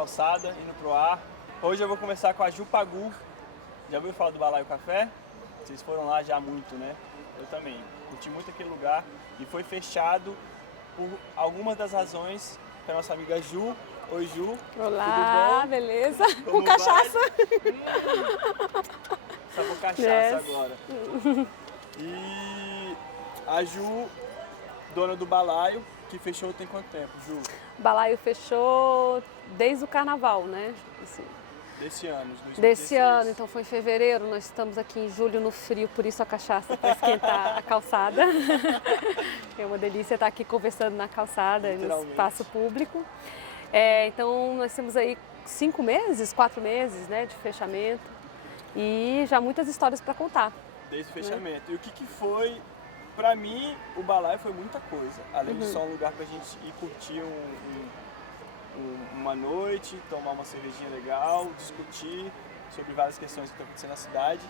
calçada, indo pro ar. Hoje eu vou começar com a Jupagu. Já ouviu falar do Balaio Café? Vocês foram lá já muito, né? Eu também. Curti muito aquele lugar e foi fechado por algumas das razões que a nossa amiga Ju. Oi, Ju. Olá, tudo bom? Beleza? Como Com cachaça. Só com cachaça Yes. agora. E a Ju, dona do Balaio, que fechou tem quanto tempo, Ju? O Balaio fechou desde o carnaval, né? Assim, Desse ano, de 2016. desse ano, então foi em fevereiro, nós estamos aqui em julho no frio, por isso a cachaça para esquentar a calçada. É uma delícia estar aqui conversando na calçada, no espaço público. Então nós temos aí 5 meses, 4 meses, né, de fechamento e já muitas histórias para contar. Desde o fechamento. E o que foi, pra mim, o Balaio foi muita coisa. Além de só um lugar pra gente ir curtir uma noite, tomar uma cervejinha legal, discutir sobre várias questões que estão acontecendo na cidade.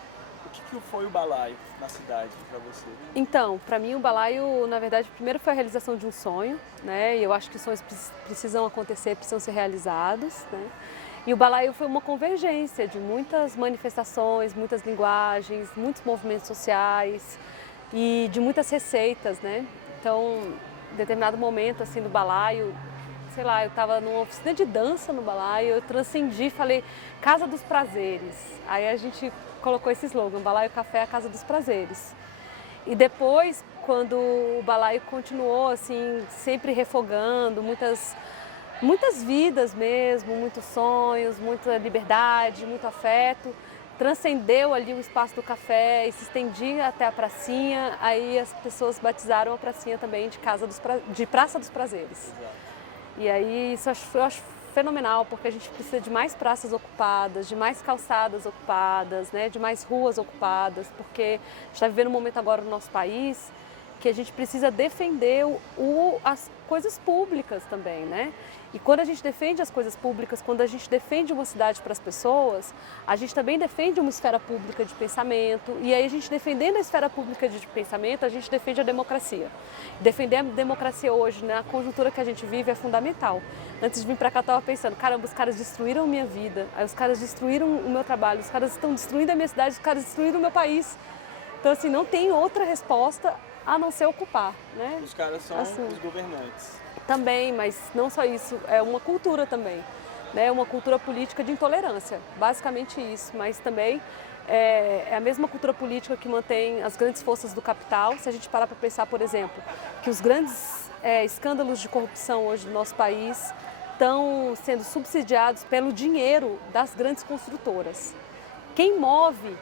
O que foi o Balaio na cidade para você? Então, para mim o Balaio, na verdade, primeiro foi a realização de um sonho, né? E eu acho que os sonhos precisam acontecer, precisam ser realizados, né? E o Balaio foi uma convergência de muitas manifestações, muitas linguagens, muitos movimentos sociais e de muitas receitas, né? Então, em determinado momento assim do Balaio, sei lá, eu estava numa oficina de dança no Balaio, eu transcendi, falei Casa dos Prazeres. Aí a gente colocou esse slogan, Balaio Café é a Casa dos Prazeres. E depois, quando o Balaio continuou assim, sempre refogando, muitas vidas mesmo, muitos sonhos, muita liberdade, muito afeto, transcendeu ali o espaço do café e se estendia até a pracinha, aí as pessoas batizaram a pracinha também de Praça dos Prazeres. Exato. E aí isso eu acho fenomenal, porque a gente precisa de mais praças ocupadas, de mais calçadas ocupadas, né, de mais ruas ocupadas, porque a gente está vivendo um momento agora no nosso país que a gente precisa defender as coisas públicas também, né? E quando a gente defende as coisas públicas, quando a gente defende uma cidade para as pessoas, a gente também defende uma esfera pública de pensamento. E aí a gente defendendo a esfera pública de pensamento, a gente defende a democracia. Defender a democracia hoje, na conjuntura que a gente vive, é fundamental. Antes de vir para cá, eu estava pensando, caramba, os caras destruíram a minha vida, aí os caras destruíram o meu trabalho, os caras estão destruindo a minha cidade, os caras destruíram o meu país. Então, assim, não tem outra resposta a não ser ocupar, né? Os caras são assim, os governantes. Também, mas não só isso, é uma cultura também, né? Uma cultura política de intolerância, basicamente isso, mas também é a mesma cultura política que mantém as grandes forças do capital. Se a gente parar para pensar, por exemplo, que os grandes escândalos de corrupção hoje do nosso país estão sendo subsidiados pelo dinheiro das grandes construtoras. Quem move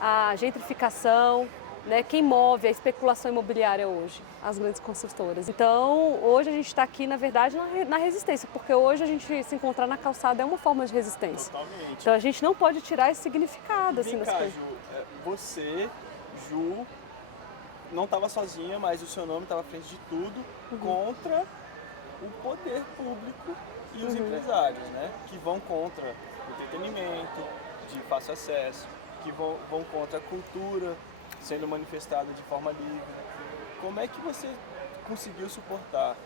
a gentrificação, né, quem move a especulação imobiliária hoje? As grandes construtoras. Então, hoje a gente está aqui, na verdade, na resistência, porque hoje a gente se encontrar na calçada é uma forma de resistência. Totalmente. Então, a gente não pode tirar esse significado assim, das coisas. Ju, você, Ju, não estava sozinha, mas o seu nome estava à frente de tudo contra o poder público e os empresários, né? Que vão contra o entretenimento, de fácil acesso, que vão contra a cultura sendo manifestada de forma livre. Como é que você conseguiu suportar?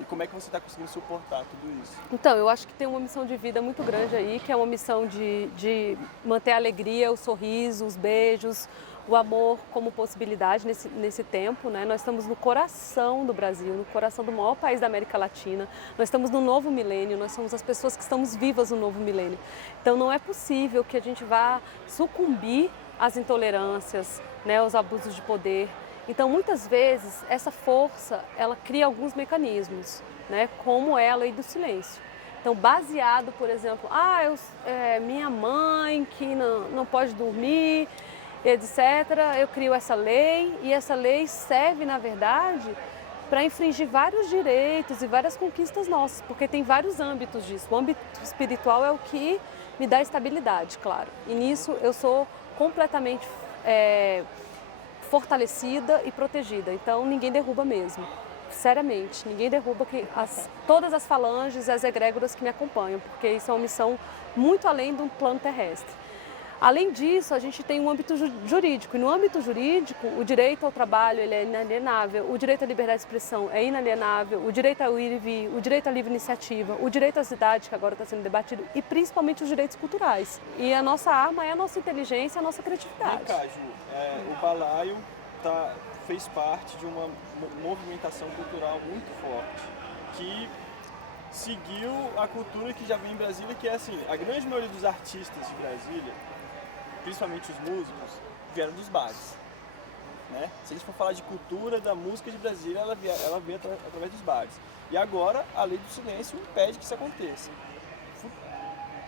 E como é que você está conseguindo suportar tudo isso? Então, eu acho que tem uma missão de vida muito grande aí, que é uma missão de manter a alegria, o sorriso, os beijos, o amor como possibilidade nesse tempo, né? Nós estamos no coração do Brasil, no coração do maior país da América Latina. Nós estamos no novo milênio, nós somos as pessoas que estamos vivas no novo milênio. Então, não é possível que a gente vá sucumbir às intolerâncias, né, aos abusos de poder. Então, muitas vezes, essa força, ela cria alguns mecanismos, né, como é a lei do silêncio. Então, baseado, por exemplo, minha mãe que não pode dormir, etc., eu crio essa lei e essa lei serve, na verdade, para infringir vários direitos e várias conquistas nossas, porque tem vários âmbitos disso. O âmbito espiritual é o que me dá estabilidade, claro. E nisso eu sou completamente fortalecida e protegida. Então ninguém derruba mesmo, seriamente, ninguém derruba todas as falanges e as egrégoras que me acompanham, porque isso é uma missão muito além do plano terrestre. Além disso, a gente tem um âmbito jurídico, e no âmbito jurídico, o direito ao trabalho ele é inalienável, o direito à liberdade de expressão é inalienável, o direito ao ir e vir, o direito à livre iniciativa, o direito à cidade, que agora está sendo debatido, e principalmente os direitos culturais. E a nossa arma é a nossa inteligência, a nossa criatividade. Vem cá, Ju, o balaio fez parte de uma movimentação cultural muito forte, que seguiu a cultura que já vem em Brasília, que é assim, a grande maioria dos artistas de Brasília, principalmente os músicos, vieram dos bares, né? Se a gente for falar de cultura da música de Brasília, ela vem através dos bares. E agora, a lei do silêncio impede que isso aconteça.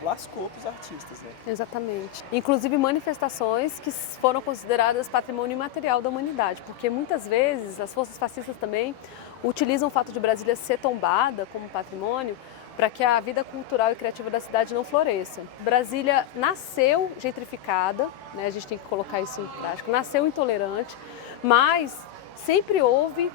Lascou para os artistas, né? Exatamente. Inclusive manifestações que foram consideradas patrimônio imaterial da humanidade, porque muitas vezes as forças fascistas também utilizam o fato de Brasília ser tombada como patrimônio para que a vida cultural e criativa da cidade não floresça. Brasília nasceu gentrificada, né? A gente tem que colocar isso em prática, nasceu intolerante, mas sempre houve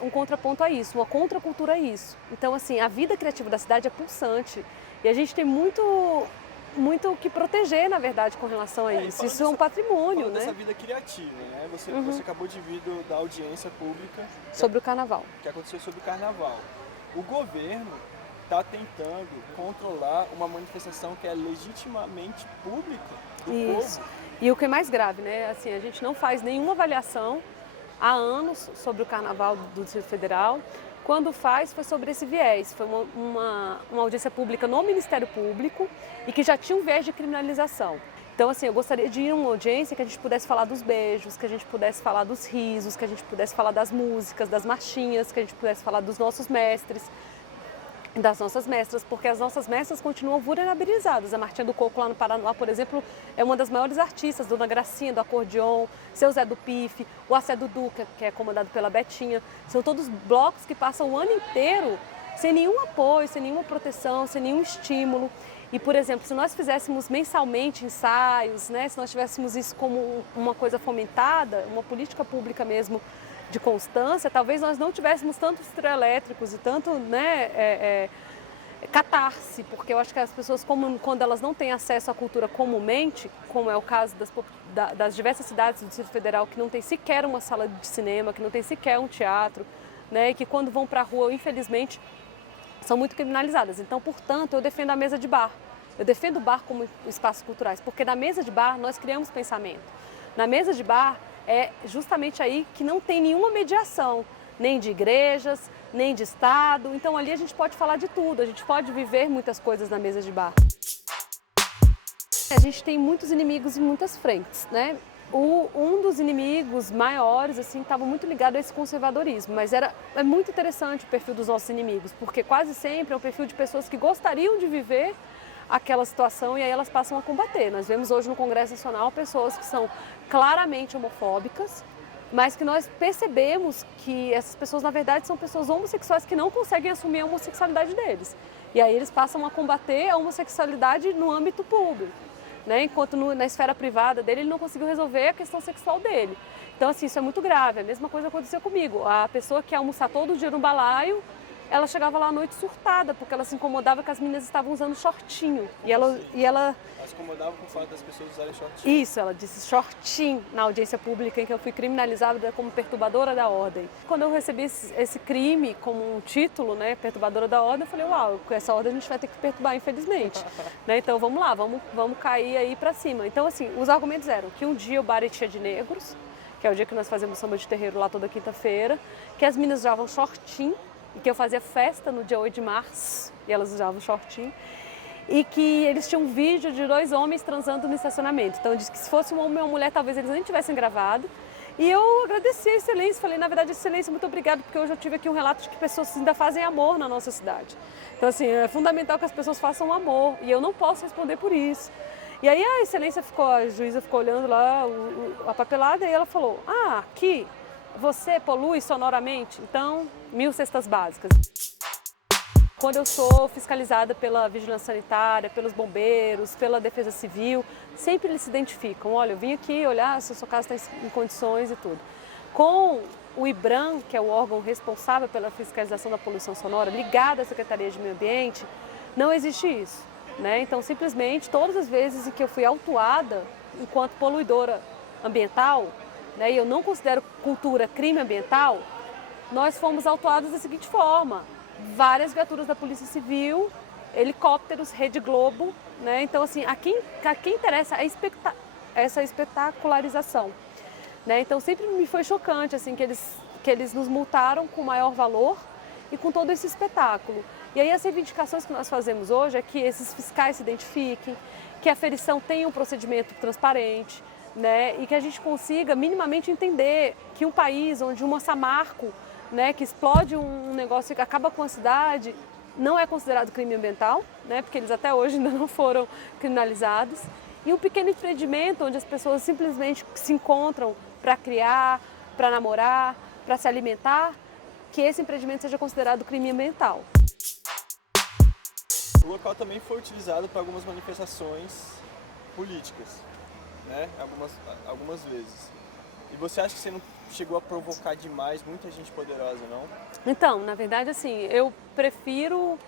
um contraponto a isso, uma contracultura a isso. Então, assim, a vida criativa da cidade é pulsante e a gente tem muito o que proteger, na verdade, com relação a isso. Isso é um patrimônio, né? Dessa vida criativa, né? Você acabou de vir da audiência pública sobre o carnaval. Que aconteceu sobre o carnaval. O governo está tentando controlar uma manifestação que é legitimamente pública do povo. E o que é mais grave, né? Assim, a gente não faz nenhuma avaliação há anos sobre o carnaval do Distrito Federal. Quando faz, foi sobre esse viés. Foi uma audiência pública no Ministério Público e que já tinha um viés de criminalização. Então, assim, eu gostaria de ir a uma audiência que a gente pudesse falar dos beijos, que a gente pudesse falar dos risos, que a gente pudesse falar das músicas, das marchinhas, que a gente pudesse falar dos nossos mestres, das nossas mestras, porque as nossas mestras continuam vulnerabilizadas. A Martinha do Coco lá no Paraná, por exemplo, é uma das maiores artistas, Dona Gracinha do acordeon, Seu Zé do Pife, o Acé Dudu, que é comandado pela Betinha. São todos blocos que passam o ano inteiro sem nenhum apoio, sem nenhuma proteção, sem nenhum estímulo. E, por exemplo, se nós fizéssemos mensalmente ensaios, né, se nós tivéssemos isso como uma coisa fomentada, uma política pública mesmo de constância, talvez nós não tivéssemos tantos trio elétricos e tanto, né, catarse, porque eu acho que as pessoas, quando elas não têm acesso à cultura comumente, como é o caso das diversas cidades do Distrito Federal, que não tem sequer uma sala de cinema, que não tem sequer um teatro, né, e que quando vão para a rua, infelizmente, são muito criminalizadas. Então, portanto, eu defendo a mesa de bar. Eu defendo o bar como espaços culturais, porque na mesa de bar nós criamos pensamento. Na mesa de bar é justamente aí que não tem nenhuma mediação, nem de igrejas, nem de Estado. Então ali a gente pode falar de tudo, a gente pode viver muitas coisas na mesa de bar. A gente tem muitos inimigos em muitas frentes, né? Um dos inimigos maiores, assim, estava muito ligado a esse conservadorismo, mas é muito interessante o perfil dos nossos inimigos, porque quase sempre é um perfil de pessoas que gostariam de viver aquela situação e aí elas passam a combater. Nós vemos hoje no Congresso Nacional pessoas que são claramente homofóbicas, mas que nós percebemos que essas pessoas, na verdade, são pessoas homossexuais que não conseguem assumir a homossexualidade deles. E aí eles passam a combater a homossexualidade no âmbito público, né? Enquanto na esfera privada dele, ele não conseguiu resolver a questão sexual dele. Então, assim, isso é muito grave. A mesma coisa aconteceu comigo. A pessoa que ia almoçar todo dia no balaio, ela chegava lá à noite surtada, porque ela se incomodava que as meninas estavam usando shortinho. Ela se incomodava com o fato das pessoas usarem shortinho? Isso, ela disse shortinho na audiência pública em que eu fui criminalizada como perturbadora da ordem. Quando eu recebi esse crime como um título, né, perturbadora da ordem, eu falei, uau, com essa ordem a gente vai ter que perturbar, infelizmente. Né, então vamos lá, vamos cair aí pra cima. Então, assim, os argumentos eram que um dia o bar enchia de negros, que é o dia que nós fazemos samba de terreiro lá toda quinta-feira, que as meninas usavam shortinho, e que eu fazia festa no dia 8 de março, e elas usavam shortinho, e que eles tinham um vídeo de 2 homens transando no estacionamento. Então eu disse que se fosse um homem ou uma mulher, talvez eles nem tivessem gravado. E eu agradeci a Excelência, falei, na verdade, Excelência, muito obrigada, porque hoje eu tive aqui um relato de que pessoas ainda fazem amor na nossa cidade. Então, assim, é fundamental que as pessoas façam amor, e eu não posso responder por isso. E aí a Excelência a juíza ficou olhando lá a papelada, e ela falou, aqui você polui sonoramente, então 1000 cestas básicas. Quando eu sou fiscalizada pela vigilância sanitária, pelos bombeiros, pela defesa civil, sempre eles se identificam. Olha, eu vim aqui olhar se a sua casa está em condições e tudo. Com o IBRAM, que é o órgão responsável pela fiscalização da poluição sonora, ligado à Secretaria de Meio Ambiente, não existe isso. né? Então, simplesmente, todas as vezes em que eu fui autuada enquanto poluidora ambiental, né, e eu não considero cultura crime ambiental, nós fomos autuados da seguinte forma: várias viaturas da Polícia Civil, helicópteros, Rede Globo, né? Então, assim, a quem interessa essa espetacularização, né? Então, sempre me foi chocante, assim, que eles nos multaram com maior valor e com todo esse espetáculo. E aí as reivindicações que nós fazemos hoje é que esses fiscais se identifiquem, que a aferição tenha um procedimento transparente, né? E que a gente consiga minimamente entender que um país onde uma Samarco, né, que explode um negócio e acaba com a cidade, não é considerado crime ambiental, né, porque eles até hoje ainda não foram criminalizados. E um pequeno empreendimento onde as pessoas simplesmente se encontram para criar, para namorar, para se alimentar, que esse empreendimento seja considerado crime ambiental. O local também foi utilizado para algumas manifestações políticas, né? Algumas vezes. E você acha que você não chegou a provocar demais muita gente poderosa, não? Então, na verdade, assim, eu prefiro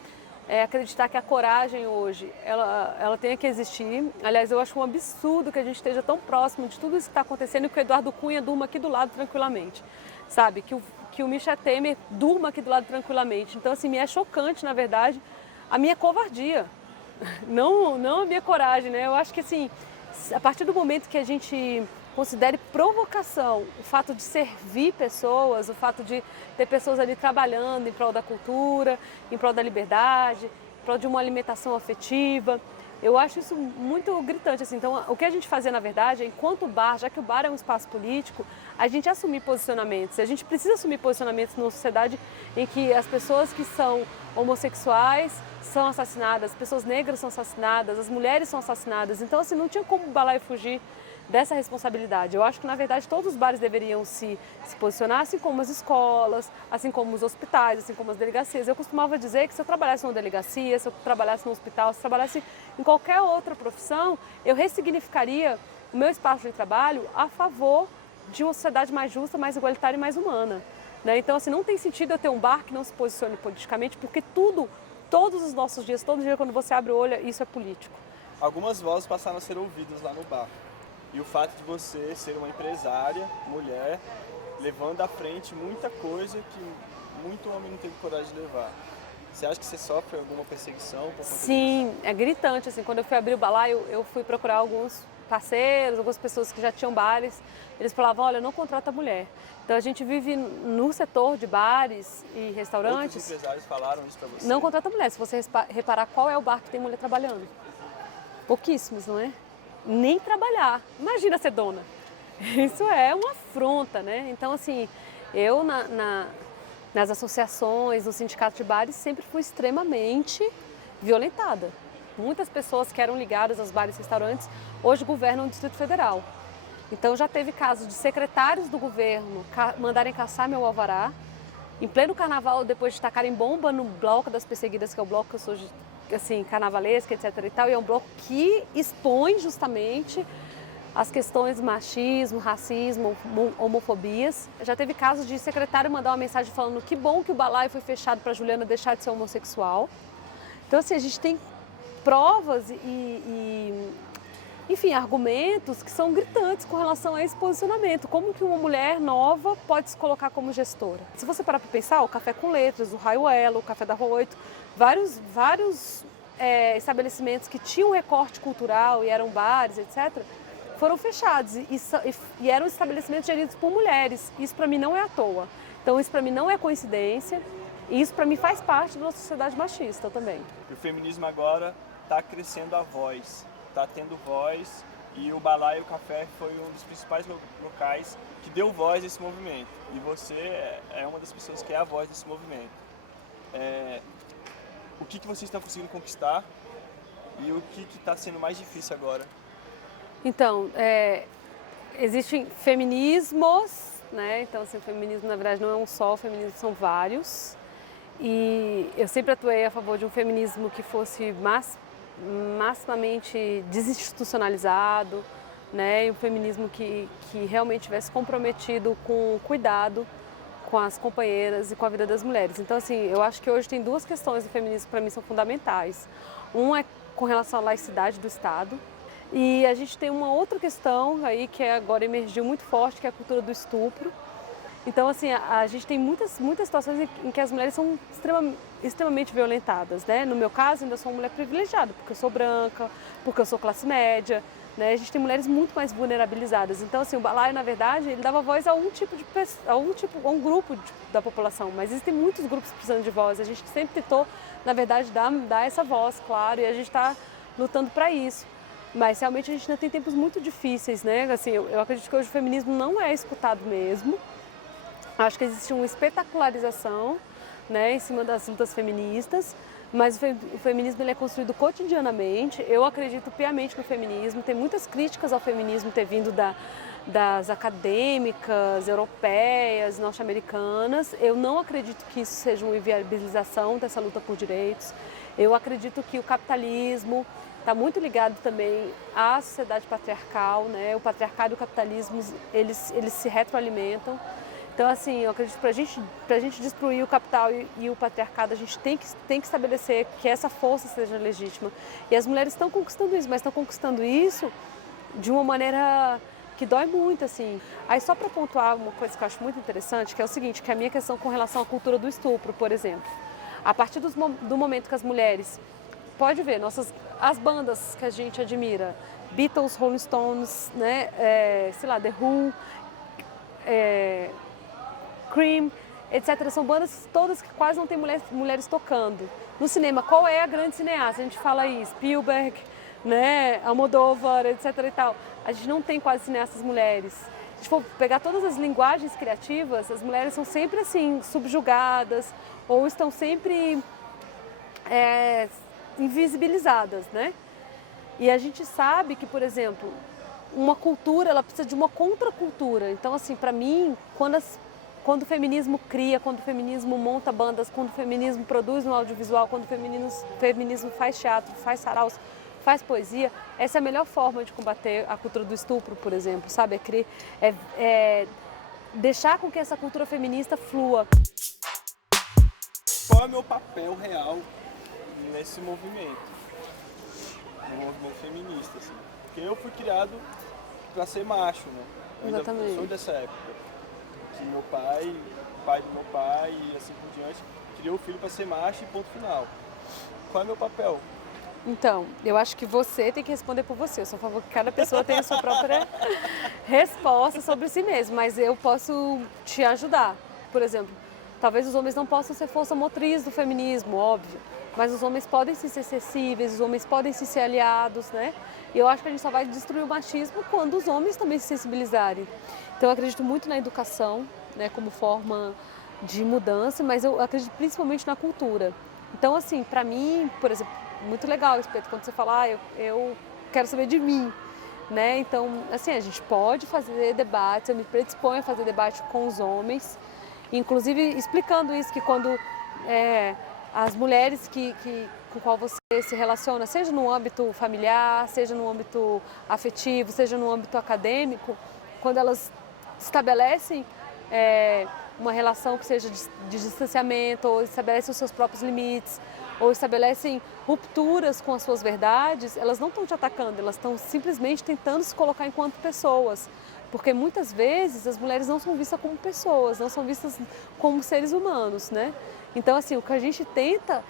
acreditar que a coragem hoje, ela tenha que existir. Aliás, eu acho um absurdo que a gente esteja tão próximo de tudo isso que está acontecendo e que o Eduardo Cunha durma aqui do lado tranquilamente, sabe? Que o Michel Temer durma aqui do lado tranquilamente. Então, assim, me é chocante, na verdade, a minha covardia, não a minha coragem, né? Eu acho que, assim, a partir do momento que a gente considere provocação o fato de servir pessoas, o fato de ter pessoas ali trabalhando em prol da cultura, em prol da liberdade, em prol de uma alimentação afetiva, eu acho isso muito gritante, assim. Então, o que a gente fazia, na verdade, é, enquanto bar, já que o bar é um espaço político, a gente assumir posicionamentos. A gente precisa assumir posicionamentos numa sociedade em que as pessoas que são homossexuais são assassinadas, as pessoas negras são assassinadas, as mulheres são assassinadas. Então, assim, não tinha como o Balaio fugir dessa responsabilidade. Eu acho que, na verdade, todos os bares deveriam se posicionar, assim como as escolas, assim como os hospitais, assim como as delegacias. Eu costumava dizer que se eu trabalhasse numa delegacia, se eu trabalhasse no hospital, se eu trabalhasse em qualquer outra profissão, eu ressignificaria o meu espaço de trabalho a favor de uma sociedade mais justa, mais igualitária e mais humana, né? Então, assim, não tem sentido eu ter um bar que não se posicione politicamente, porque todos os nossos dias, todo dia, quando você abre o olho, isso é político. Algumas vozes passaram a ser ouvidas lá no bar. E o fato de você ser uma empresária, mulher, levando à frente muita coisa que muito homem não teve coragem de levar. Você acha que você sofre alguma perseguição por conta disso? Sim, é gritante, assim. Quando eu fui abrir o Balaio, eu fui procurar alguns parceiros, algumas pessoas que já tinham bares. Eles falavam: olha, não contrata mulher. Então a gente vive no setor de bares e restaurantes. Outros empresários falaram isso pra você? Não contrata mulher. Se você reparar, qual é o bar que tem mulher trabalhando? Pouquíssimos, não é? Nem trabalhar. Imagina ser dona. Isso é uma afronta, né? Então, assim, eu nas associações, no sindicato de bares, sempre fui extremamente violentada. Muitas pessoas que eram ligadas aos bares e restaurantes hoje governam o Distrito Federal. Então, já teve casos de secretários do governo mandarem caçar meu alvará. Em pleno carnaval, depois de tacarem bomba no bloco das perseguidas, que é o bloco que eu sou assim, carnavalesca, etc. e tal, e é um bloco que expõe justamente as questões de machismo, racismo, homofobias. Já teve casos de secretário mandar uma mensagem falando que bom que o Balaio foi fechado para a Juliana deixar de ser homossexual. Então, assim, a gente tem provas enfim, argumentos que são gritantes com relação a esse posicionamento. Como que uma mulher nova pode se colocar como gestora? Se você parar para pensar, o Café com Letras, o Raio Elo, o Café da Rua 8, vários estabelecimentos que tinham recorte cultural e eram bares, etc., foram fechados e eram estabelecimentos geridos por mulheres. Isso para mim não é à toa. Então isso para mim não é coincidência e isso para mim faz parte da nossa sociedade machista também. O feminismo agora está crescendo a voz, está tendo voz, e o Balaio Café foi um dos principais locais que deu voz a esse movimento. E você é uma das pessoas que é a voz desse movimento. O que vocês estão conseguindo conquistar e o que está sendo mais difícil agora? Então, existem feminismos, né? Então, assim, o feminismo, na verdade, não é um só, o feminismo são vários. E eu sempre atuei a favor de um feminismo que fosse maximamente desinstitucionalizado, né? E um feminismo que realmente tivesse comprometido com o cuidado com as companheiras e com a vida das mulheres. Então, assim, eu acho que hoje tem duas questões do feminismo que para mim são fundamentais. Um é com relação à laicidade do Estado. E a gente tem uma outra questão aí que agora emergiu muito forte, que é a cultura do estupro. Então, assim, a gente tem muitas situações em que as mulheres são extremamente violentadas, né? No meu caso, ainda sou uma mulher privilegiada, porque eu sou branca, porque eu sou classe média, né? A gente tem mulheres muito mais vulnerabilizadas. Então, assim, o balaio, na verdade, ele dava voz a a um grupo da população, mas existem muitos grupos precisando de voz. A gente sempre tentou, na verdade, dar essa voz, claro, e a gente está lutando para isso. Mas realmente a gente ainda tem tempos muito difíceis, né? Assim, eu acredito que hoje o feminismo não é escutado mesmo. Acho que existe uma espetacularização, né, em cima das lutas feministas, mas o feminismo ele é construído cotidianamente. Eu acredito piamente no feminismo. Tem muitas críticas ao feminismo ter vindo das acadêmicas europeias, norte-americanas. Eu não acredito que isso seja uma inviabilização dessa luta por direitos. Eu acredito que o capitalismo está muito ligado também à sociedade patriarcal, né? O patriarcado e o capitalismo, eles se retroalimentam. Então, assim, eu acredito que para a gente destruir o capital e o patriarcado, a gente tem que estabelecer que essa força seja legítima. E as mulheres estão conquistando isso, mas estão conquistando isso de uma maneira que dói muito, assim. Aí, só para pontuar uma coisa que eu acho muito interessante, que é o seguinte, que é a minha questão com relação à cultura do estupro, por exemplo. A partir do momento que as mulheres, pode ver, as bandas que a gente admira, Beatles, Rolling Stones, né, sei lá, The Who, Cream, etc. São bandas todas que quase não tem mulheres tocando. No cinema, qual é a grande cineasta? A gente fala aí, Spielberg, né, Almodóvar, etc. e tal. A gente não tem quase cineastas mulheres. Se a gente for pegar todas as linguagens criativas, as mulheres são sempre assim, subjugadas ou estão sempre invisibilizadas, né? E a gente sabe que, por exemplo, uma cultura, ela precisa de uma contracultura. Então, assim, para mim, quando o feminismo cria, quando o feminismo monta bandas, quando o feminismo produz no audiovisual, quando o feminismo faz teatro, faz saraus, faz poesia, essa é a melhor forma de combater a cultura do estupro, por exemplo, sabe? Deixar com que essa cultura feminista flua. Qual é o meu papel real nesse movimento? No movimento feminista, assim. Porque eu fui criado para ser macho, né? Exatamente. Eu sou dessa época. Que meu pai, o pai do meu pai e assim por diante, criou o filho para ser macho e ponto final. Qual é o meu papel? Então, eu acho que você tem que responder por você. Eu sou a favor que cada pessoa tenha a sua própria resposta sobre si mesmo, mas eu posso te ajudar. Por exemplo, talvez os homens não possam ser força motriz do feminismo, óbvio, mas os homens podem sim ser acessíveis, os homens podem sim ser aliados, né? E eu acho que a gente só vai destruir o machismo quando os homens também se sensibilizarem. Então, eu acredito muito na educação, né, como forma de mudança, mas eu acredito principalmente na cultura. Então, assim, para mim, por exemplo, muito legal, Espeto, quando você fala, eu quero saber de mim, né? Então, assim, a gente pode fazer debates, eu me predisponho a fazer debate com os homens, inclusive explicando isso, que quando as mulheres com qual você se relaciona, seja no âmbito familiar, seja no âmbito afetivo, seja no âmbito acadêmico, quando elas estabelecem uma relação que seja de distanciamento, ou estabelecem os seus próprios limites, ou estabelecem rupturas com as suas verdades, elas não estão te atacando, elas estão simplesmente tentando se colocar enquanto pessoas. Porque muitas vezes as mulheres não são vistas como pessoas, não são vistas como seres humanos, né? Então, assim, o que a gente tenta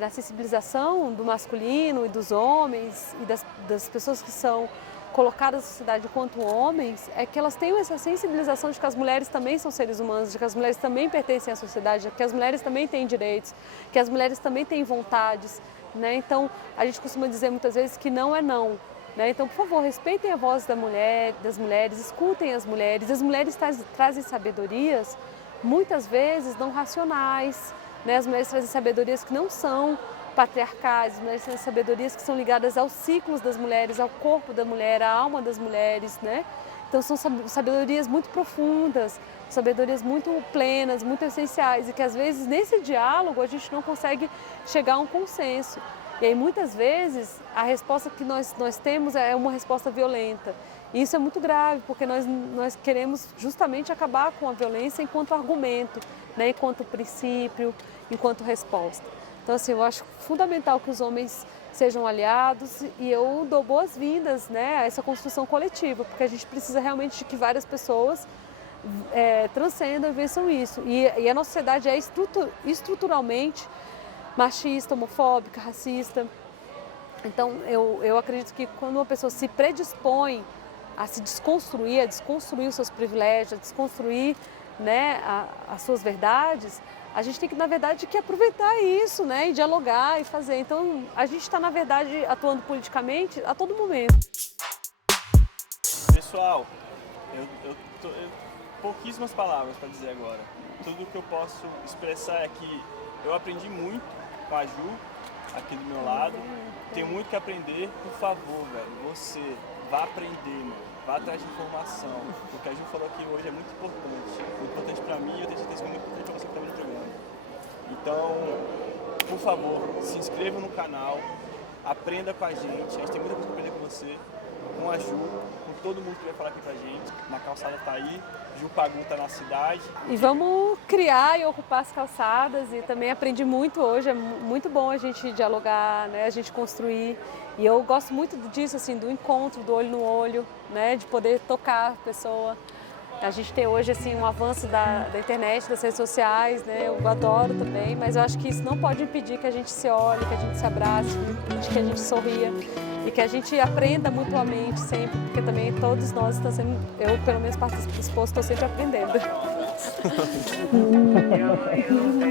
na sensibilização do masculino e dos homens e das pessoas que são colocadas na sociedade enquanto homens, é que elas tenham essa sensibilização de que as mulheres também são seres humanos, de que as mulheres também pertencem à sociedade, de que as mulheres também têm direitos, que as mulheres também têm vontades, né? Então, a gente costuma dizer muitas vezes que não é não, né? Então, por favor, respeitem a voz das mulheres, escutem as mulheres. As mulheres trazem sabedorias, muitas vezes não racionais, né? As mulheres trazem sabedorias que não são patriarcais, as mulheres trazem sabedorias que são ligadas aos ciclos das mulheres, ao corpo da mulher, à alma das mulheres, né? Então são sabedorias muito profundas, sabedorias muito plenas, muito essenciais e que às vezes nesse diálogo a gente não consegue chegar a um consenso. E aí muitas vezes a resposta que nós temos é uma resposta violenta. E isso é muito grave, porque nós queremos justamente acabar com a violência enquanto argumento, né? Enquanto princípio, enquanto resposta. Então, assim, eu acho fundamental que os homens sejam aliados, e eu dou boas-vindas, né, a essa construção coletiva, porque a gente precisa realmente de que várias pessoas transcendam e vençam isso. E a nossa sociedade é estruturalmente machista, homofóbica, racista. Então, eu acredito que quando uma pessoa se predispõe a se desconstruir, a desconstruir os seus privilégios, a desconstruir, né, as suas verdades, a gente tem que, na verdade, que aproveitar isso, né, e dialogar e fazer. Então, a gente está, na verdade, atuando politicamente a todo momento. Pessoal, pouquíssimas palavras para dizer agora. Tudo que eu posso expressar é que eu aprendi muito com a Ju, aqui do meu lado. Tenho muito que aprender. Por favor, velho, você vá aprender, mano. Vá atrás de informação. O que a Ju falou aqui hoje é muito importante para mim e eu tenho certeza que é muito importante para você que está vendo o programa. Então, por favor, se inscreva no canal, aprenda com a gente tem muita coisa para aprender com você, com a Ju, com todo mundo que vai falar aqui com a gente. Na calçada tá aí, Ju Pagu tá na cidade. E vamos criar e ocupar as calçadas, e também aprendi muito hoje, é muito bom a gente dialogar, né, a gente construir. E eu gosto muito disso, assim, do encontro, do olho no olho, né, de poder tocar a pessoa. A gente tem hoje assim, um avanço da internet, das redes sociais, né? Eu adoro também, mas eu acho que isso não pode impedir que a gente se olhe, que a gente se abrace, que a gente sorria e que a gente aprenda mutuamente sempre, porque também todos nós estamos sendo, eu pelo menos estou sempre aprendendo.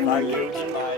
Valeu demais.